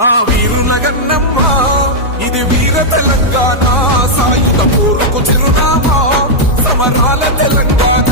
ఆ వీరుల గన్నమ్మ ఇది వీర తెలంగాణ, సాయుధ పోరుకు చిరునామా సమరాల తెలంగాణ.